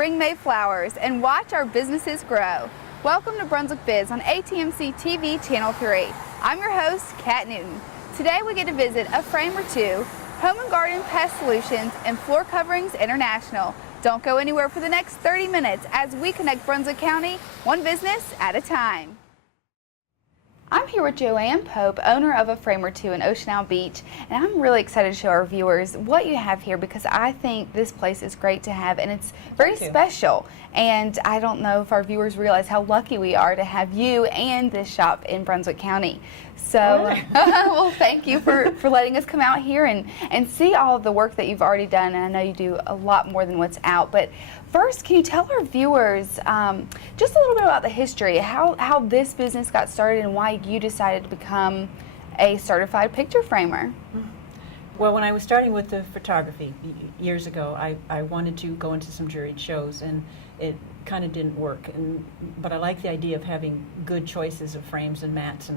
spring-made flowers and watch our businesses grow. Welcome to Brunswick Biz on ATMC TV Channel 3. I'm your host, Kat Newton. Today we get to visit a frame or two, Home and Garden Pest Solutions and Floor Coverings International. Don't go anywhere for the next 30 minutes as we connect Brunswick County one business at a time. I'm here with Joanne Pope, owner of a frame or two in Ocean Isle Beach, and I'm really excited to show our viewers what you have here because I think this place is great to have and it's very special. And I don't know if our viewers realize how lucky we are to have you and this shop in Brunswick County. So, well, thank you for letting us come out here and see all of the work that you've already done. And I know you do a lot more than what's out. But first, can you tell our viewers just a little bit about the history, how this business got started and why you decided to become a certified picture framer? Well, when I was starting with the photography years ago, I wanted to go into some juried shows, and it kind of didn't work. But I like the idea of having good choices of frames and mats,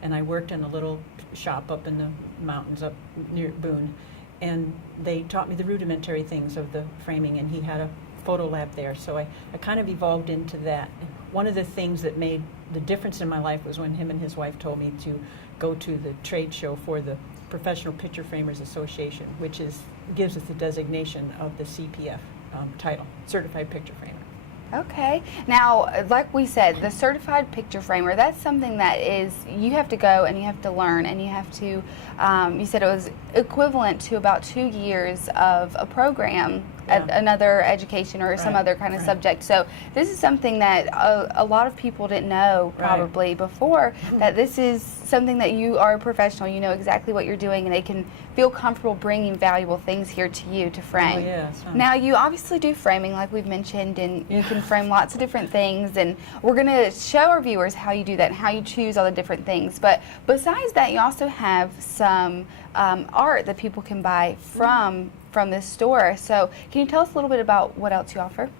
and I worked in a little shop up in the mountains up near Boone, and they taught me the rudimentary things of the framing, and he had a photo lab there, so I kind of evolved into that. One of the things that made the difference in my life was when him and his wife told me to go to the trade show for the Professional Picture Framers Association, which gives us the designation of the CPF title, Certified Picture Framer. Okay. Now, like we said, the certified picture framer, that's something that you have to go and you have to learn and you have to, you said it was equivalent to about 2 years of a program at another education or some other kind of subject. So this is something that a lot of people didn't know probably before, that this is something that you are a professional, you know exactly what you're doing, and they can feel comfortable bringing valuable things here to you to frame. Oh, yeah, now, you obviously do framing like we've mentioned, and you can frame lots of different things, and we're going to show our viewers how you do that and how you choose all the different things. But besides that, you also have some art that people can buy from this store. So can you tell us a little bit about what else you offer?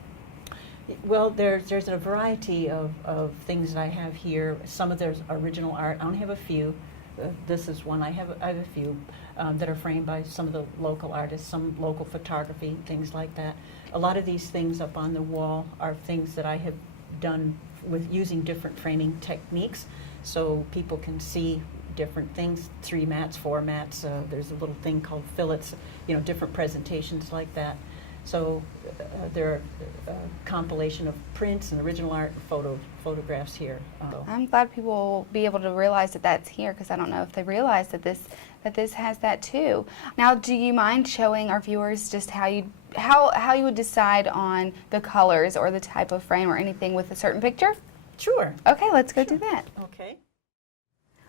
Well, there's a variety of things that I have here. Some of there's original art. I only have a few. This is one. I have a few that are framed by some of the local artists, some local photography, things like that. A lot of these things up on the wall are things that I have done with using different framing techniques, so people can see different things, 3 mats, 4 mats. There's a little thing called fillets, different presentations like that. So there are a compilation of prints and original art and photographs here. I'm glad people will be able to realize that that's here, because I don't know if they realize that this has that too. Now, do you mind showing our viewers just how you would decide on the colors or the type of frame or anything with a certain picture? Sure. Okay, let's go do that. Okay.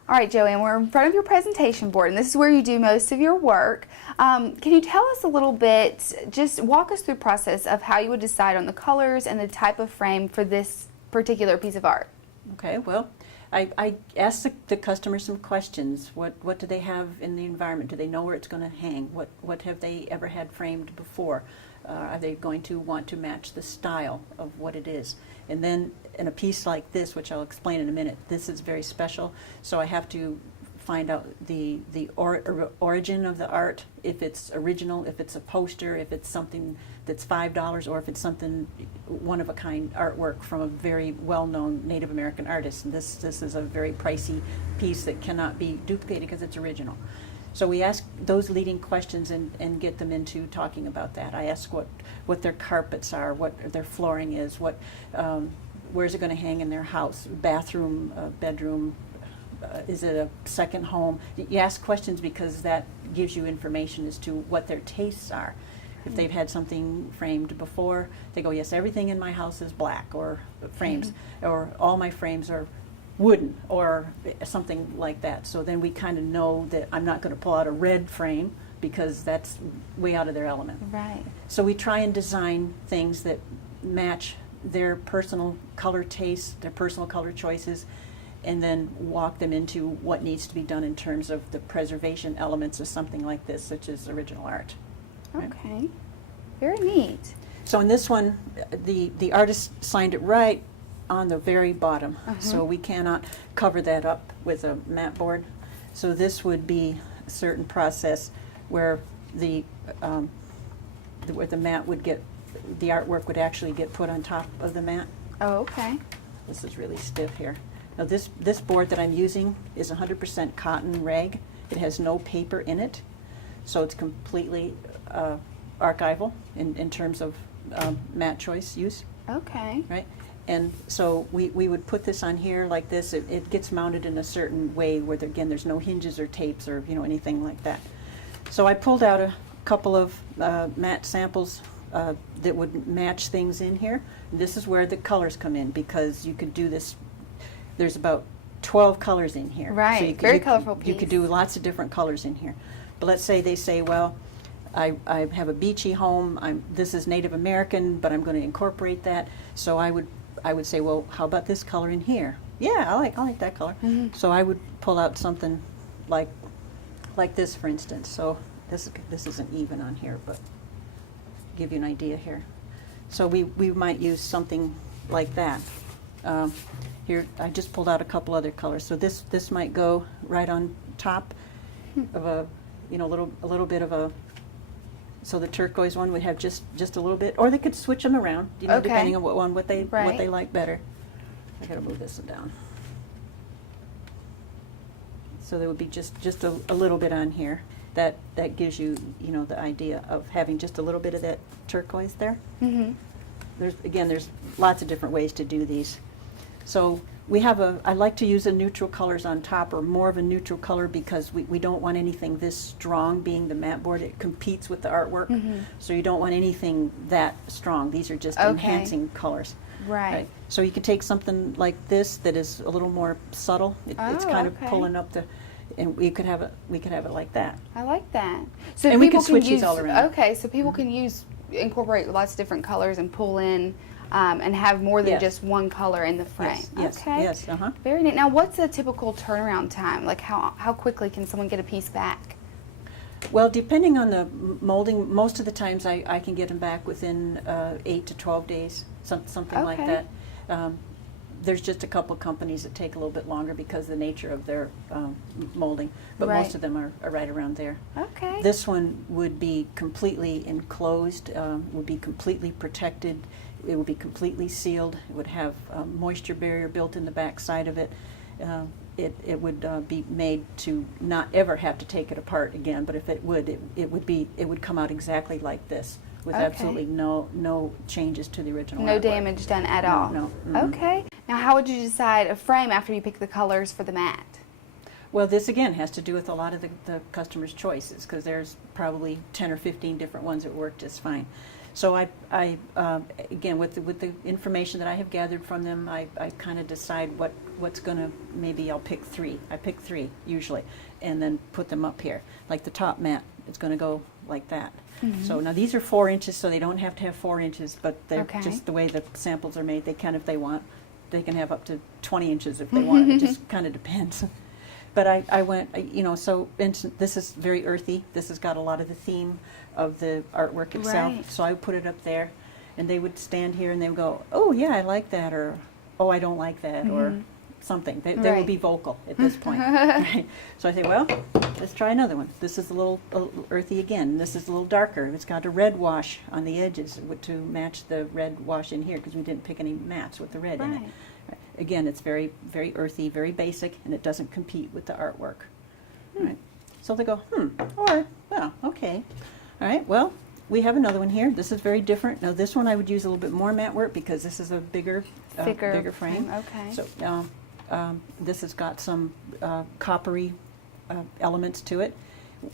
All right, Joanne, we're in front of your presentation board, and this is where you do most of your work. Can you tell us a little bit, just walk us through the process of how you would decide on the colors and the type of frame for this particular piece of art? Okay, well, I ask the customer some questions. What do they have in the environment? Do they know where it's going to hang? What have they ever had framed before? Are they going to want to match the style of what it is? And then in a piece like this, which I'll explain in a minute, this is very special, so I have to find out the origin of the art, if it's original, if it's a poster, if it's something that's $5, or if it's something one-of-a-kind artwork from a very well-known Native American artist. And this is a very pricey piece that cannot be duplicated because it's original. So we ask those leading questions and get them into talking about that. I ask what their carpets are, what their flooring is, where's it going to hang in their house, bathroom, bedroom, is it a second home? You ask questions because that gives you information as to what their tastes are. If they've had something framed before, they go, yes, everything in my house is black, or frames, or all my frames are wooden, or something like that. So then we kind of know that I'm not going to pull out a red frame because that's way out of their element. Right. So we try and design things that match their personal color tastes, their personal color choices, and then walk them into what needs to be done in terms of the preservation elements of something like this, such as original art. Okay. Very neat. So in this one, the artist signed it right on the very bottom, so we cannot cover that up with a mat board. So this would be certain process where the mat would get the artwork would actually get put on top of the mat. Oh, okay. This is really stiff here. Now this board that I'm using is 100% cotton rag. It has no paper in it, so it's completely archival in terms of mat choice use. Okay. Right? And so we would put this on here like this. It gets mounted in a certain way where, again, there's no hinges or tapes or anything like that. So I pulled out a couple of mat samples that would match things in here. This is where the colors come in, because you could do this. There's about 12 colors in here. Right, so you could, very colorful piece. You could do lots of different colors in here. But let's say they say, well, I have a beachy home. This is Native American, but I'm going to incorporate that. So I would say, well, how about this color in here? Yeah, I like that color. Mm-hmm. So I would pull out something like this, for instance. So this isn't even on here, but give you an idea here. So we might use something like that. Here, I just pulled out a couple other colors. So this might go right on top of a little bit of a. So the turquoise one would have just a little bit, or they could switch them around, Okay. depending on what they Right. like better. I gotta move this down. So there would be just a little bit on here. That gives you the idea of having just a little bit of that turquoise there. Mm-hmm. There's lots of different ways to do these. So we have I like to use the neutral colors on top, or more of a neutral color, because we don't want anything this strong being the mat board. It competes with the artwork. Mm-hmm. So you don't want anything that strong. These are just Okay. enhancing colors. Right. So you can take something like this that is a little more subtle. It's Oh, kind okay. of pulling up and we could have it like that. I like that. So And we people can switch can these use, all around. Okay, so people can incorporate lots of different colors and pull in and have more than Yes. just one color in the frame. Yes, Okay. yes, uh-huh. Very neat. Now, what's a typical turnaround time? Like how quickly can someone get a piece back? Well, depending on the molding, most of the times I can get them back within 8 to 12 days, something like Okay. that. There's just a couple of companies that take a little bit longer because of the nature of their molding, but Right. most of them are right around there. Okay. This one would be completely enclosed, would be completely protected. It would be completely sealed. It would have a moisture barrier built in the back side of it. It would be made to not ever have to take it apart again. But if it would come out exactly like this, with Okay. absolutely no changes to the original. No artwork. damage done at all. No. Mhm. Okay. Now, how would you decide a frame after you pick the colors for the mat? Well, this again has to do with a lot of the customer's choices, because there's probably 10 or 15 different ones that work just fine. So I again, with the information that I have gathered from them, I kind of decide what's going to, maybe I'll pick 3. I pick 3 usually, and then put them up here. Like the top mat, it's going to go like that. Mm-hmm. So now these are 4 inches, so they don't have to have 4 inches, but they're Okay. just the way the samples are made. They can, if they want. They can have up to 20 inches if they want. It just kind of depends. But I went, so this is very earthy. This has got a lot of the theme of the artwork itself. Right. So I put it up there, and they would stand here and they would go, oh, yeah, I like that, or oh, I don't like that, or Mhm. something. They Right. will be vocal at this point. Right? So I say, well, let's try another one. This is a little earthy again. This is a little darker. It's got a red wash on the edges to match the red wash in here, because we didn't pick any mats with the red in it. Right. Again, it's very, very earthy, very basic, and it doesn't compete with the artwork. Right? So they go, or, well, okay. All right, well, we have another one here. This is very different. Now, this one I would use a little bit more mat work, because this is a bigger frame. Okay. So this has got some coppery elements to it.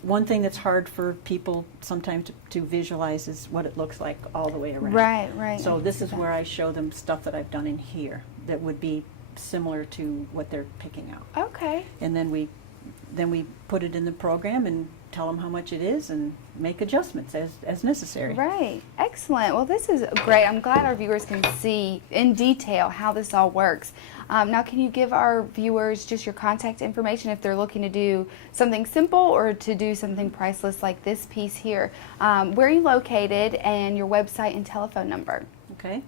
One thing that's hard for people sometimes to visualize is what it looks like all the way around. Right. So I this see is that. where I show them stuff that I've done in here that would be similar to what they're picking out. Okay. And then we put it in the program and tell them how much it is and make adjustments as necessary. Right. Excellent. Well, this is great. I'm glad our viewers can see in detail how this all works. Now, can you give our viewers just your contact information if they're looking to do something simple or to do something priceless like this piece here? Where are you located, and your website and telephone number? Okay.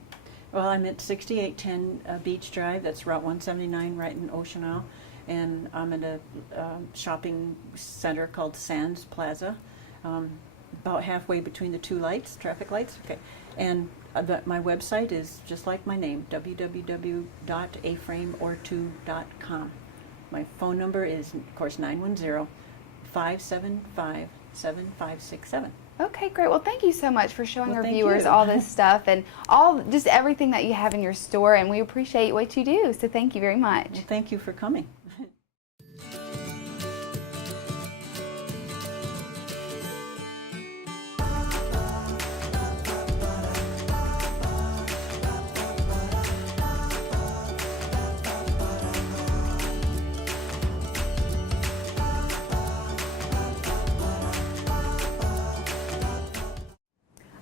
Well, I'm at 6810 Beach Drive. That's Route 179 right in Ocean Isle. And I'm at a shopping center called Sands Plaza, about halfway between the 2 lights, traffic lights. Okay. And my website is just like my name, www.aframeor2.com. My phone number is, of course, 910-575-7567. Okay, great. Well, thank you so much for showing our Thank viewers you. all this stuff and just everything that you have in your store, and we appreciate what you do. So thank you very much. Well, thank you for coming.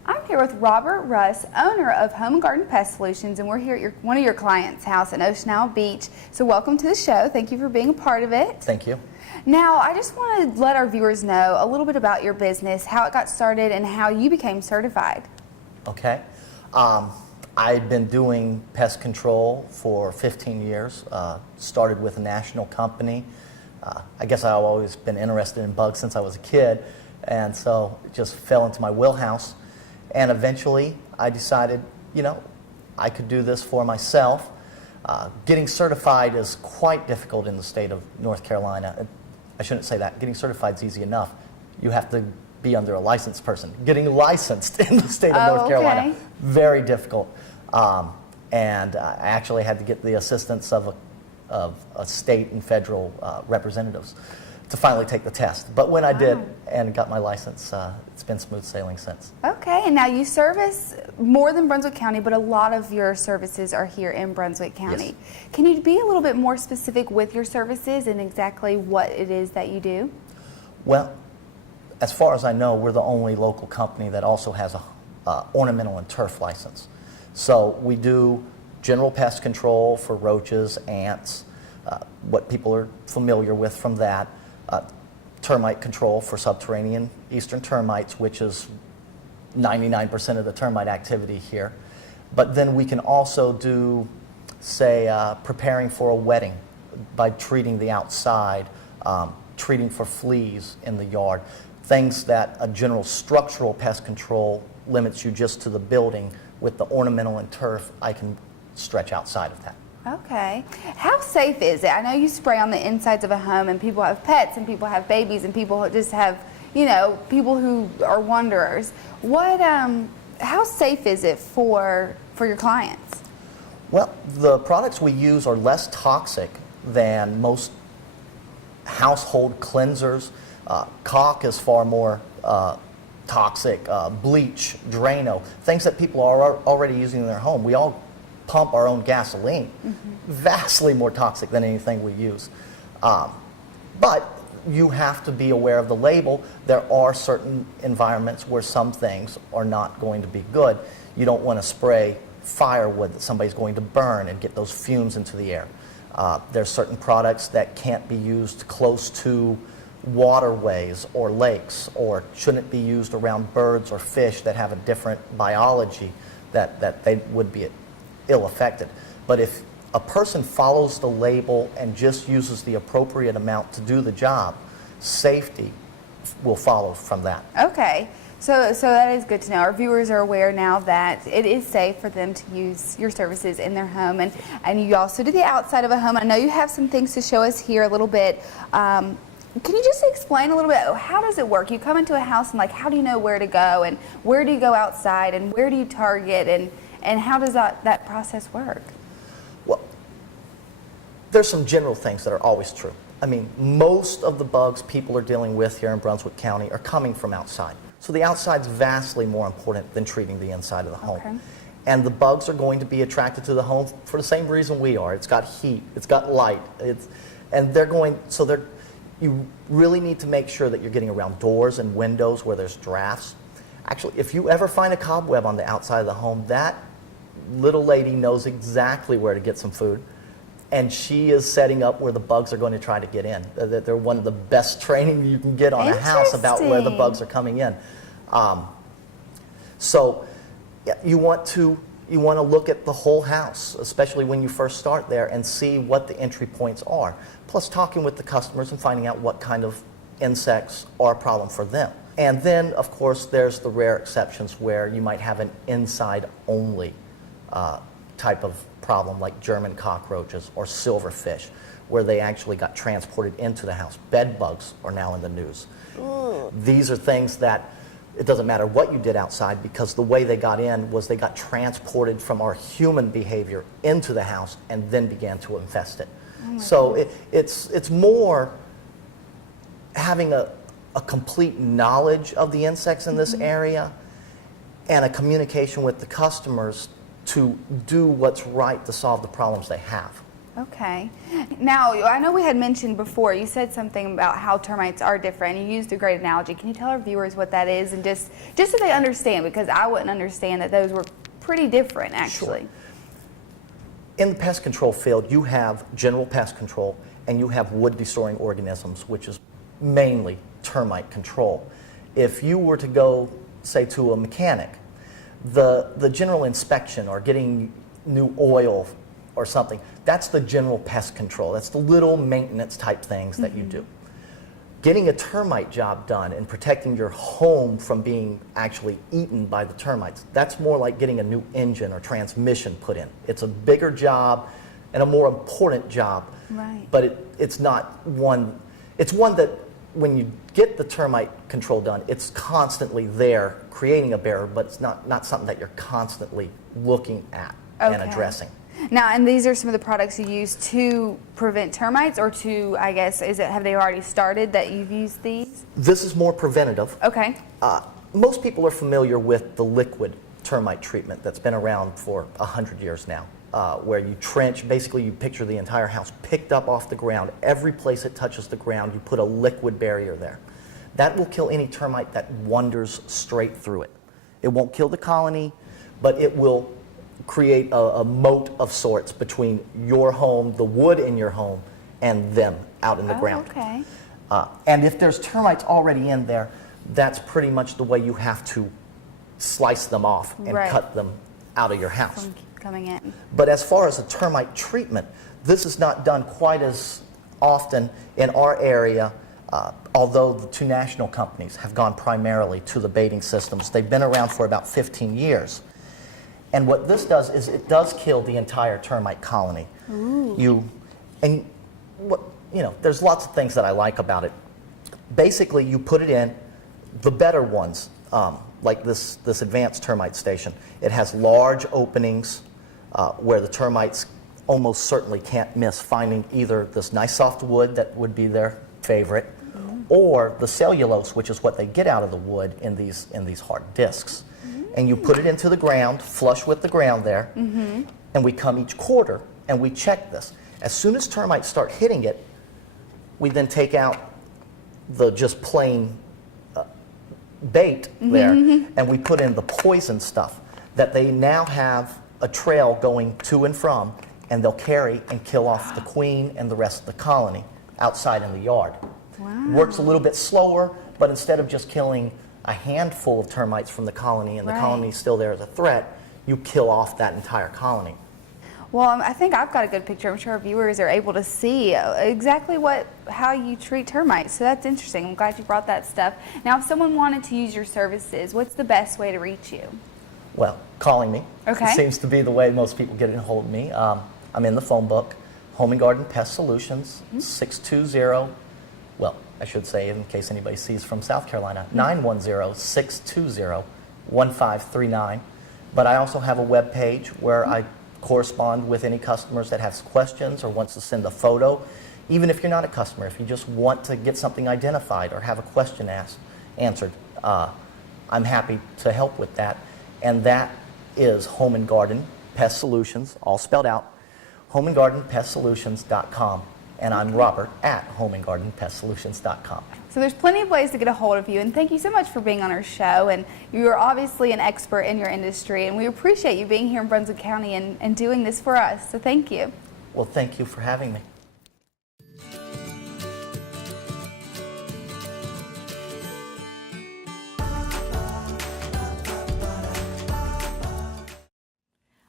I'm here with Robert Russ, owner of Home and Garden Pest Solutions, and we're here at one of your clients' house in Ocean Isle Beach. So welcome to the show. Thank you for being a part of it. Thank you. Now, I just want to let our viewers know a little bit about your business, how it got started, and how you became certified. Okay. I've been doing pest control for 15 years. Started with a national company. I guess I've always been interested in bugs since I was a kid, and so it just fell into my wheelhouse. And eventually, I decided, I could do this for myself. Getting certified is quite difficult in the state of North Carolina. I shouldn't say that. Getting certified is easy enough. You have to be under a licensed person. Getting licensed in the state of North Carolina, very difficult. And I actually had to get the assistance of a state and federal representatives to finally take the test. But when I did and got my license, it's been smooth sailing since. Okay, and now you service more than Brunswick County, but a lot of your services are here in Brunswick County. Yes. Can you be a little bit more specific with your services and exactly what it is that you do? Well, as far as I know, we're the only local company that also has a ornamental and turf license. So we do general pest control for roaches, ants, what people are familiar with from that. Termite control for subterranean eastern termites, which is 99% of the termite activity here. But then we can also do, say, preparing for a wedding by treating the outside, treating for fleas in the yard, things that a general structural pest control limits you just to the building. With the ornamental and turf, I can stretch outside of that. Okay. How safe is it? I know you spray on the insides of a home, and people have pets, and people have babies, and people just have, people who are wanderers. How safe is it for your clients? Well, the products we use are less toxic than most household cleansers. Caulk is far more toxic. Bleach, Drano, things that people are already using in their home. We all pump our own gasoline, vastly more toxic than anything we use. But you have to be aware of the label. There are certain environments where some things are not going to be good. You don't want to spray firewood that somebody's going to burn and get those fumes into the air. There's certain products that can't be used close to waterways or lakes, or shouldn't be used around birds or fish that have a different biology that they would be ill affected. But if a person follows the label and just uses the appropriate amount to do the job, safety will follow from that. Okay, so that is good to know. Our viewers are aware now that it is safe for them to use your services in their home, and you also do the outside of a home. I know you have some things to show us here a little bit. Can you just explain a little bit, how does it work? You come into a house and how do you know where to go, and where do you go outside, and where do you target, and how does that process work? Well, there's some general things that are always true. I mean, most of the bugs people are dealing with here in Brunswick County are coming from outside. So the outside's vastly more important than treating the inside of the home. Okay. And the bugs are going to be attracted to the home for the same reason we are. It's got heat, it's got light, you really need to make sure that you're getting around doors and windows where there's drafts. Actually, if you ever find a cobweb on the outside of the home, that little lady knows exactly where to get some food, and she is setting up where the bugs are going to try to get in. They're one of the best training you can get on a house about where the bugs are coming in. So you want to look at the whole house, especially when you first start there, and see what the entry points are. Plus talking with the customers and finding out what kind of insects are a problem for them. And then, of course, there's the rare exceptions where you might have an inside-only type of problem, like German cockroaches or silverfish, where they actually got transported into the house. Bed bugs are now in the news. Ooh. These are things that it doesn't matter what you did outside, because the way they got in was they got transported from our human behavior into the house and then began to infest it. Oh, so it's more having a complete knowledge of the insects in this area and a communication with the customers to do what's right to solve the problems they have. Okay. Now, I know we had mentioned before, you said something about how termites are different. You used a great analogy. Can you tell our viewers what that is, and just so they understand, because I wouldn't understand that those were pretty different, actually. Sure. In the pest control field, you have general pest control and you have wood-destroying organisms, which is mainly termite control. If you were to go, say, to a mechanic, the general inspection or getting new oil or something, that's the general pest control. That's the little maintenance type things that you do. Getting a termite job done and protecting your home from being actually eaten by the termites, that's more like getting a new engine or transmission put in. It's a bigger job and a more important job, right. But it's not one, it's one that when you get the termite control done, it's constantly there creating a barrier, but it's not something that you're constantly looking at and addressing. Now, and these are some of the products you use to prevent termites, or to, I guess, have they already started that you've used these? This is more preventative. Okay. Most people are familiar with the liquid termite treatment that's been around for 100 years now, where you trench, basically you picture the entire house picked up off the ground. Every place it touches the ground, you put a liquid barrier there. That will kill any termite that wanders straight through it. It won't kill the colony, but it will create a moat of sorts between your home, the wood in your home, and them out in the ground. Okay. And if there's termites already in there, that's pretty much the way you have to slice them off and cut them out of your house. From coming in. But as far as the termite treatment, this is not done quite as often in our area, although the two national companies have gone primarily to the baiting systems. They've been around for about 15 years. And what this does is it does kill the entire termite colony. Ooh. There's lots of things that I like about it. Basically, you put it in the better ones, like this advanced termite station. It has large openings where the termites almost certainly can't miss finding either this nice soft wood that would be their favorite, or the cellulose, which is what they get out of the wood in these hard discs. And you put it into the ground, flush with the ground there, and we come each quarter and we check this. As soon as termites start hitting it, we then take out the just plain bait there, and we put in the poison stuff that they now have a trail going to and from, and they'll carry and kill off the queen and the rest of the colony outside in the yard. Wow. Works a little bit slower, but instead of just killing a handful of termites from the colony and the colony is still there as a threat, you kill off that entire colony. Well, I think I've got a good picture. I'm sure our viewers are able to see exactly how you treat termites. So that's interesting. I'm glad you brought that stuff. Now, if someone wanted to use your services, what's the best way to reach you? Well, calling me. Okay. It seems to be the way most people get a hold of me. I'm in the phone book, Home and Garden Pest Solutions, 620, well, I should say, in case anybody sees from South Carolina, 910-620-1539. But I also have a web page where I correspond with any customers that has questions or wants to send a photo. Even if you're not a customer, if you just want to get something identified or have a question answered, I'm happy to help with that. And that is Home and Garden Pest Solutions, all spelled out, homeandgardenpestsolutions.com. And I'm Robert at homeandgardenpestsolutions.com. So there's plenty of ways to get a hold of you, and thank you so much for being on our show. And you're obviously an expert in your industry, and we appreciate you being here in Brunswick County and doing this for us. So thank you. Well, thank you for having me.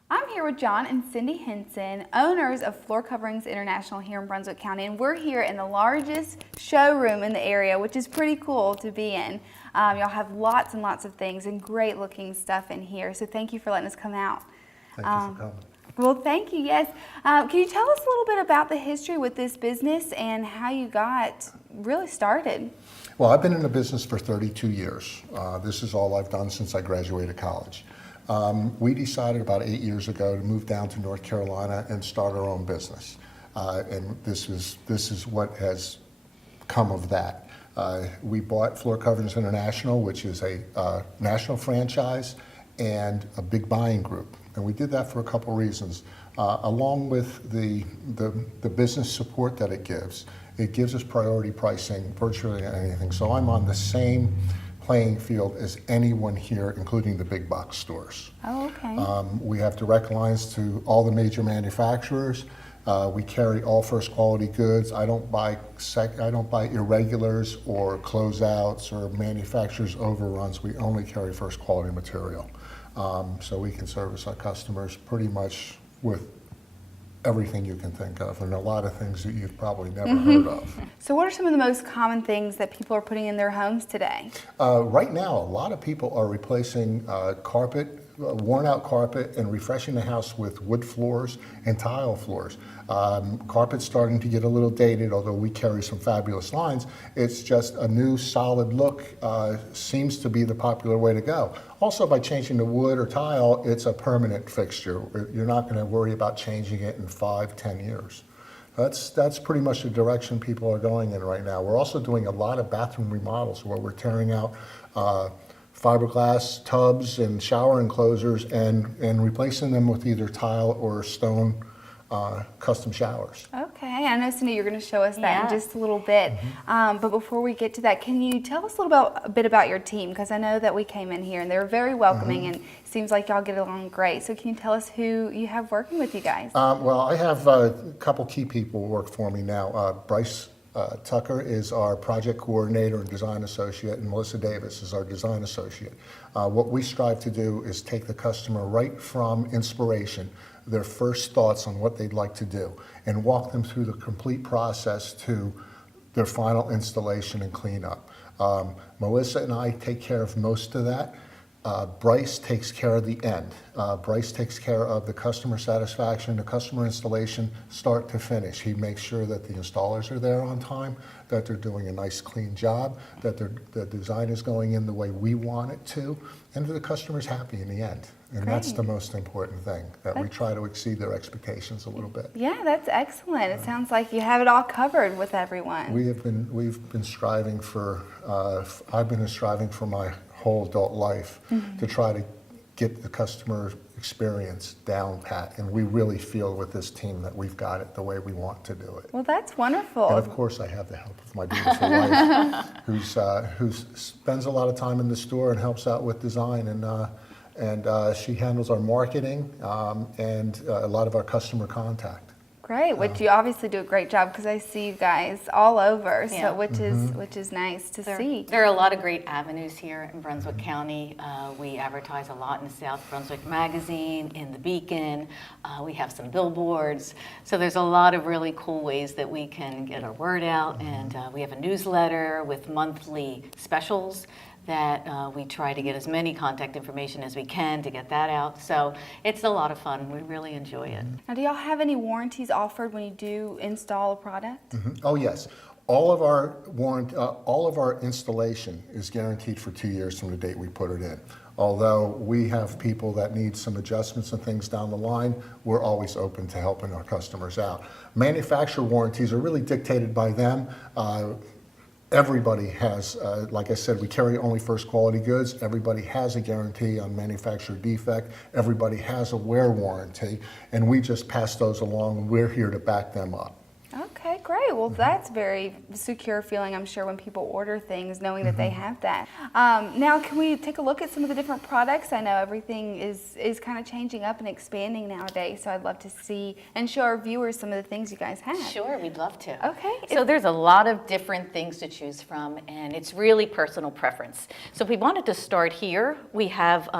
I'm here with John and Cindy Henson, owners of Floor Coverings International here in Brunswick County, and we're here in the largest showroom in the area, which is pretty cool to be in. Y'all have lots and lots of things and great looking stuff in here. So thank you for letting us come out. Thank you for coming. Well, thank you, yes. Can you tell us a little bit about the history with this business and how you got really started? Well, I've been in the business for 32 years. This is all I've done since I graduated college. We decided about 8 years ago to move down to North Carolina and start our own business. And this is what has come of that. We bought Floor Coverings International, which is a national franchise and a big buying group. And we did that for a couple reasons. Along with the business support that it gives us priority pricing virtually anything. So I'm on the same playing field as anyone here, including the big box stores. Oh, okay. We have direct lines to all the major manufacturers. We carry all first quality goods. I don't buy irregulars or closeouts or manufacturers overruns. We only carry first quality material. So we can service our customers pretty much with everything you can think of, and a lot of things that you've probably never heard of. So what are some of the most common things that people are putting in their homes today? Right now, a lot of people are replacing carpet, worn out carpet, and refreshing the house with wood floors and tile floors. Carpet's starting to get a little dated, although we carry some fabulous lines. It's just a new solid look seems to be the popular way to go. Also, by changing the wood or tile, it's a permanent fixture. You're not going to worry about changing it in 5-10 years. That's pretty much the direction people are going in right now. We're also doing a lot of bathroom remodels where we're tearing out fiberglass tubs and shower enclosures and replacing them with either tile or stone custom showers. Okay, I know Cindy, you're going to show us that in just a little bit. Mm-hmm. But before we get to that, can you tell us a bit about your team? Because I know that we came in here and they were very welcoming, Mm-hmm. and it seems like y'all get along great. So can you tell us who you have working with you guys? Well, I have a couple key people who work for me now. Bryce Tucker is our project coordinator and design associate, and Melissa Davis is our design associate. What we strive to do is take the customer right from inspiration, their first thoughts on what they'd like to do, and walk them through the complete process to their final installation and cleanup. Melissa and I take care of most of that. Bryce takes care of the end. Bryce takes care of the customer satisfaction, the customer installation, start to finish. He makes sure that the installers are there on time, that they're doing a nice clean job, that the design is going in the way we want it to, and that the customer's happy in the end. And that's the most important thing, that we try to exceed their expectations a little bit. Yeah, that's excellent. It sounds like you have it all covered with everyone. We've been striving for, I've been striving for my whole adult life to try to get the customer experience down pat, and we really feel with this team that we've got it the way we want to do it. Well, that's wonderful. And of course, I have the help of my beautiful wife, who spends a lot of time in the store and helps out with design, and she handles our marketing and a lot of our customer contact. Great, which you obviously do a great job because I see you guys all over, Yeah. so which is nice to see. There are a lot of great avenues here in Brunswick County. We advertise a lot in the South Brunswick Magazine, in the Beacon. We have some billboards. So there's a lot of really cool ways that we can get our word out. And we have a newsletter with monthly specials that we try to get as many contact information as we can to get that out. So it's a lot of fun. We really enjoy it. Now, do y'all have any warranties offered when you do install a product? Oh yes, all of our installation is guaranteed for 2 years from the date we put it in. Although we have people that need some adjustments and things down the line, we're always open to helping our customers out. Manufacturer warranties are really dictated by them. Everybody has, like I said, we carry only first quality goods. Everybody has a guarantee on manufacturer defect. Everybody has a wear warranty, and we just pass those along. We're here to back them up. Okay, great. Well, that's very secure feeling, I'm sure, when people order things, knowing that they have that. Now, can we take a look at some of the different products? I know everything is kind of changing up and expanding nowadays, so I'd love to see and show our viewers some of the things you guys have. Sure, we'd love to. Okay. So there's a lot of different things to choose from, and it's really personal preference. So if we wanted to start here, we have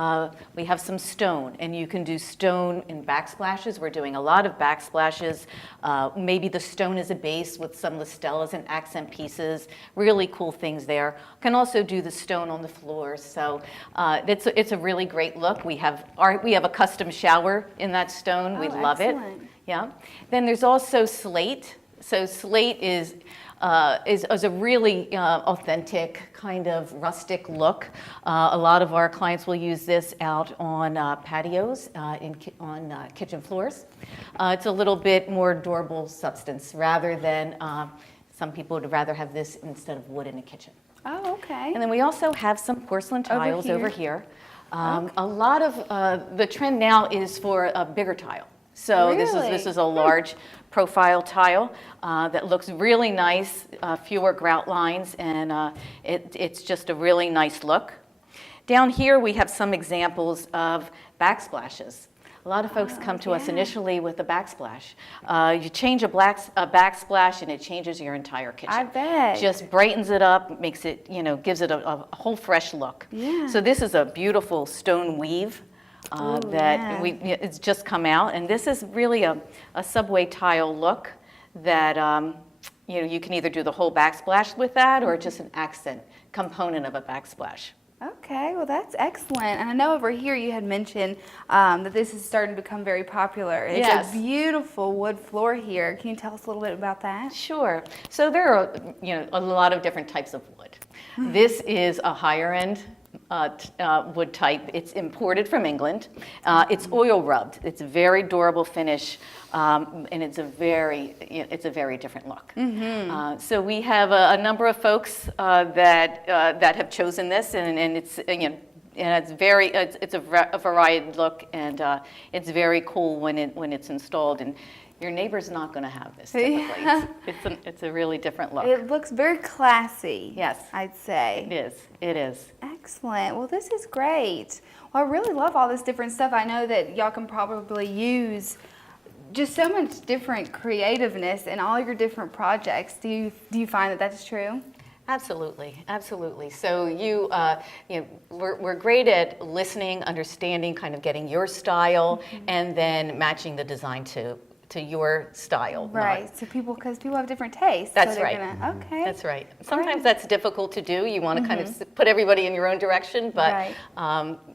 some stone, and you can do stone in backsplashes. We're doing a lot of backsplashes. Maybe the stone is a base base with some listellas and accent pieces. Really cool things there. Can also do the stone on the floors. So it's a really great look. We have a custom shower in that stone. We love excellent. it. Yeah. Then there's also slate. So slate is a really authentic kind of rustic look. A lot of our clients will use this out on patios, on kitchen floors. It's a little bit more durable substance rather than some people would rather have this instead of wood in a kitchen. Oh, okay. And then we also have some porcelain tiles over here. Okay. A lot of the trend now is for a bigger tile. So Really? this is a large profile tile that looks really nice, fewer grout lines, and it's just a really nice look. Down here we have some examples of backsplashes. A lot of folks come to us initially with a backsplash. You change a backsplash and it changes your entire kitchen. I bet. Just brightens it up, makes it, gives it a whole fresh look. Yeah. So this is a beautiful stone weave. It's just come out, and this is really a subway tile look that you can either do the whole backsplash with that or just an accent component of a backsplash. Okay, well that's excellent. And I know over here you had mentioned that this is starting to become very popular. It's Yes. a beautiful wood floor here. Can you tell us a little bit about that? Sure. So there are a lot of different types of wood. This is a higher end wood type. It's imported from England. It's oil rubbed. It's a very durable finish, and it's a very different look. So we have a number of folks that have chosen this, and it's and it's a varied look, and it's very cool when it's installed. And your neighbor's not going to have this typically. Yeah. It's a really different look. It looks very classy. Yes. I'd say. It is. Excellent. Well, this is great. Well, I really love all this different stuff. I know that y'all can probably use just so much different creativeness in all your different projects. Do you find that that's true? Absolutely, absolutely. So we're great at listening, understanding, kind of getting your style, and then matching the design to your style. Right. So because people have different tastes. That's so right. Okay. That's right. Sometimes that's difficult to do. You want to kind of put everybody in your own direction, but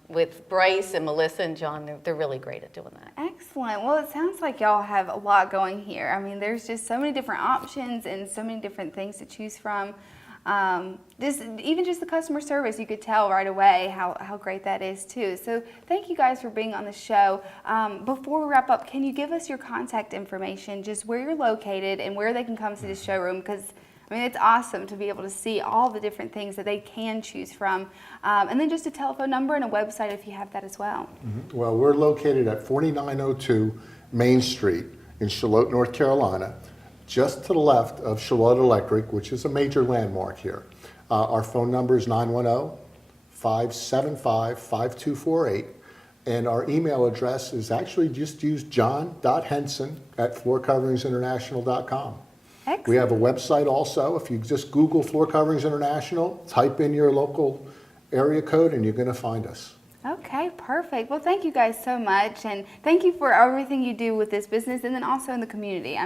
with Bryce and Melissa and John, they're really great at doing that. Excellent. Well, it sounds like y'all have a lot going here. I mean, there's just so many different options and so many different things to choose from. Even just the customer service, you could tell right away how great that is too. So thank you guys for being on the show. Before we wrap up, can you give us your contact information, just where you're located and where they can come to the showroom? Because I mean, it's awesome to be able to see all the different things that they can choose from. And then just a telephone number and a website if you have that as well. Well, we're located at 4902 Main Street in Charlotte, North Carolina, just to the left of Charlotte Electric, which is a major landmark here. Our phone number is 910-575-5248, and our email address is actually just use john.henson@floorcoveringsinternational.com. Excellent. We have a website also. If you just Google Floor Coverings International, type in your local area code, and you're going to find us. Okay, perfect. Well, thank you guys so much, and thank you for everything you do with this business and then also in the community.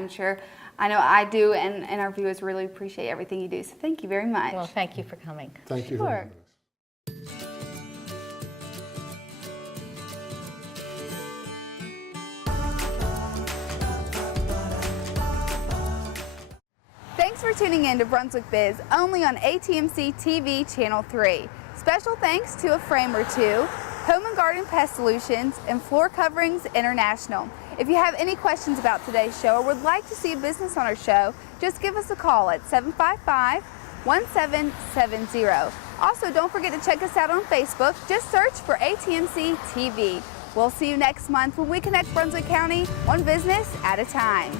I know I do, and our viewers really appreciate everything you do, so thank you very much. Well, thank you for coming. Thank you. Sure. Thanks for tuning in to Brunswick Biz, only on ATMC TV Channel 3. Special thanks to A Frame or Two, Home and Garden Pest Solutions, and Floor Coverings International. If you have any questions about today's show or would like to see a business on our show, just give us a call at 755-1770. Also, don't forget to check us out on Facebook. Just search for ATMC TV. We'll see you next month when we connect Brunswick County, one business at a time.